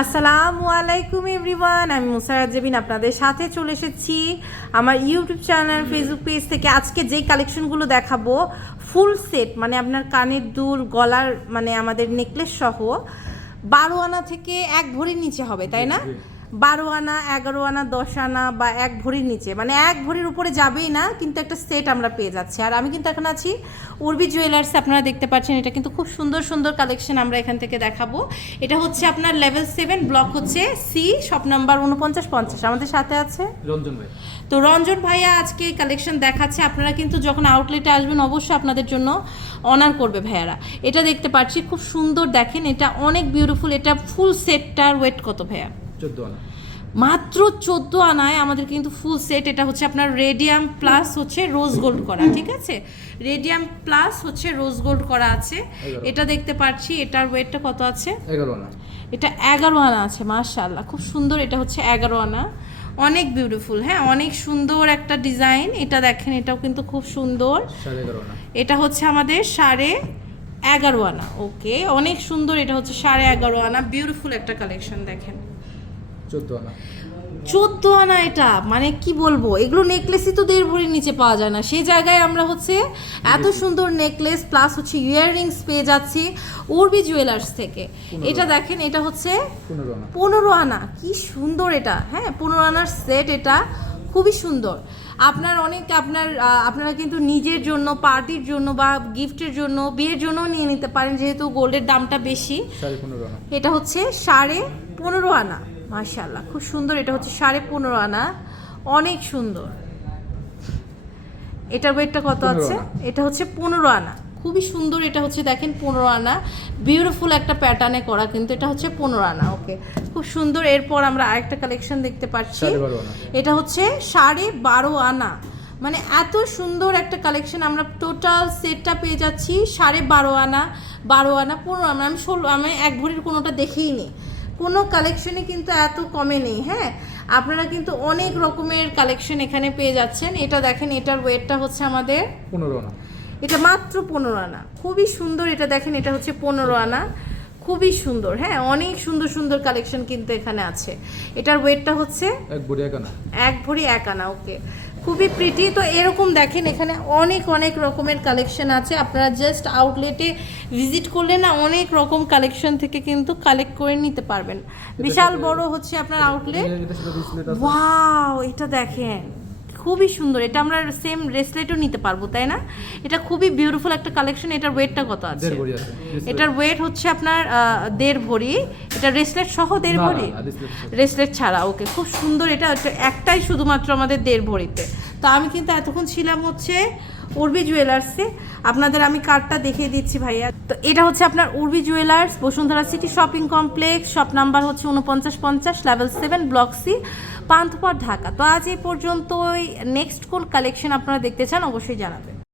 আসসালামু আলাইকুম এভরিওয়ান আমি মুসারাত জেবিন আপনাদের সাথে চলে এসেছি আমার ইউটিউব চ্যানেল ফেসবুক পেজ থেকে। আজকে যেই কালেকশনগুলো দেখাবো ফুল সেট মানে আপনার কানের দুল গলার মানে আমাদের নেকলেস সহ বারো আনা থেকে এক ভরির নিচে হবে তাই না? বারো আনা এগারো আনা দশ আনা বা এক ভরির নিচে। মানে এক ভরির উপরে যাবেই না কিন্তু একটা সেট আমরা পেয়ে যাচ্ছি। আর আমি কিন্তু এখন আছি উর্বি জুয়েলার্স আপনারা দেখতে পাচ্ছেন এটা কিন্তু খুব সুন্দর সুন্দর কালেকশন আমরা এখান থেকে দেখাবো। এটা হচ্ছে আপনার লেভেল সেভেন ব্লক হচ্ছে সি শপ নাম্বার উনপঞ্চাশ পঞ্চাশ। আমাদের সাথে আছে? রঞ্জন ভাই। তো রঞ্জন ভাইয়া আজকে কালেকশন দেখাচ্ছে। আপনারা কিন্তু যখন আউটলেটে আসবেন অবশ্যই আপনাদের জন্য অনার করবে ভাইয়ারা। এটা দেখতে পাচ্ছি খুব সুন্দর দেখেন এটা অনেক বিউটিফুল এটা ফুল সেটটার ওয়েট কত ভাইয়া? চোদ্দ আনা। মাত্র চোদ্দ আনায় আমাদের কিন্তু ফুল সেট এটা হচ্ছে আপনার রেডিয়াম প্লাস হচ্ছে রোজ গোল্ড করা ঠিক আছে? রেডিয়াম প্লাস হচ্ছে রোজ গোল্ড করা আছে। এটা দেখতে পাচ্ছি এটার ওয়েটটা কত আছে? এগারো আনা। এটা এগারো আনা আছে মাশাল্লাহ খুব সুন্দর এটা হচ্ছে এগারো আনা। অনেক বিউটিফুল হ্যাঁ অনেক সুন্দর একটা ডিজাইন এটা দেখেন এটাও কিন্তু খুব সুন্দর। এটা হচ্ছে আমাদের সাড়ে এগারো আনা ওকে অনেক সুন্দর এটা হচ্ছে সাড়ে এগারো আনা বিউটিফুল একটা কালেকশন দেখেন। চোদ্দ আনা চোদ্দ আনা এটা? মানে কি বলব? এগুলো নেকলেসই তো দেড় ভরির নিচে পাওয়া যায় না। সেই জায়গায় আমরা হচ্ছে এত সুন্দর নেকলেস প্লাস হচ্ছে ইয়াররিংস পেয়ে যাচ্ছি উর্বি জুয়েলার্স থেকে। এটা দেখেন এটা হচ্ছে পনেরো আনা কি সুন্দর এটা। হ্যাঁ পনেরো আনার সেট এটা। খুবই সুন্দর। আপনার অনেক আপনার আপনারা কিন্তু নিজের জন্য পার্টির জন্য বা গিফটের জন্য বিয়ের জন্য নিয়ে নিতে পারেন যেহেতু গোল্ডের দামটা বেশি। এটা হচ্ছে সাড়ে পনেরো আনা মাশাল্লাহ খুব সুন্দর। এটা হচ্ছে সাড়ে পনেরো আনা। অনেক সুন্দর। এটার ওয়েটটা কত আছে? এটা হচ্ছে পনেরো আনা। খুবই সুন্দর এটা হচ্ছে দেখেন পনেরো আনা। বিউটিফুল একটা প্যাটার্নে করা কিন্তু এটা হচ্ছে পনেরো আনা ওকে খুব সুন্দর। এরপর আমরা আরেকটা কালেকশন দেখতে পাচ্ছি। এটা হচ্ছে সাড়ে বারো আনা। মানে এত সুন্দর একটা কালেকশন আমরা টোটাল সেটটা পেয়ে যাচ্ছি সাড়ে বারো আনা বারো আনা পনেরো আনা। আমি ষোলো আমি এক ভরির কোনোটা দেখেই নি কোনো কালেকশনে কিন্তু এত কমে নেই হ্যাঁ? আপনারা কিন্তু অনেক রকমের কালেকশন এখানে পেয়ে যাচ্ছেন। এটা দেখেন এটার ওয়েটটা হচ্ছে আমাদের পনেরো আনা। এটা মাত্র পনেরো আনা। খুবই সুন্দর এটা দেখেন এটা হচ্ছে পনেরো আনা। খুবই সুন্দর হ্যাঁ? অনেক সুন্দর সুন্দর কালেকশন কিন্তু এখানে আছে। এটার ওয়েটটা হচ্ছে এক বড়ি এক আনা। এক ভরি এক আনা ওকে। খুবই প্রিটি তো এরকম দেখেন এখানে অনেক অনেক রকমের কালেকশন আছে। আপনারা জাস্ট আউটলেটে ভিজিট করলে না অনেক রকম কালেকশন থেকে কিন্তু কালেক্ট করে নিতে পারবেন। বিশাল বড় হচ্ছে আপনার আউটলেট ওয়াও এটা দেখেন। খুবই সুন্দর। এটা আমরা সেম রেসলেটও নিতে পারব তাই না? এটা খুবই বিউটিফুল একটা কালেকশন এটার ওয়েটটা কত আছে? এটার ওয়েট হচ্ছে আপনার আহ, দেড় ভরি। এটা রেসলেট সহ দেড় ভরি। রেসলেট ছাড়া। ওকে খুব সুন্দর। এটা এটা একটাই শুধুমাত্র আমাদের দেড় ভরিতে। তো আমি কিন্তু এতক্ষণ ছিলাম হচ্ছে উর্বি জুয়েলার্সে আপনাদের আমি কার্ডটা দেখিয়ে দিচ্ছি ভাইয়া। তো এটা হচ্ছে আপনার Urbi jewellers Bashundhara city shopping complex shop number হচ্ছে উনপঞ্চাশ পঞ্চাশ level seven block C Panthapath, Dhaka. তো আজ এই পর্যন্ত ওই নেক্সট কোন কালেকশন আপনারা দেখতে চান অবশ্যই জানাবেন।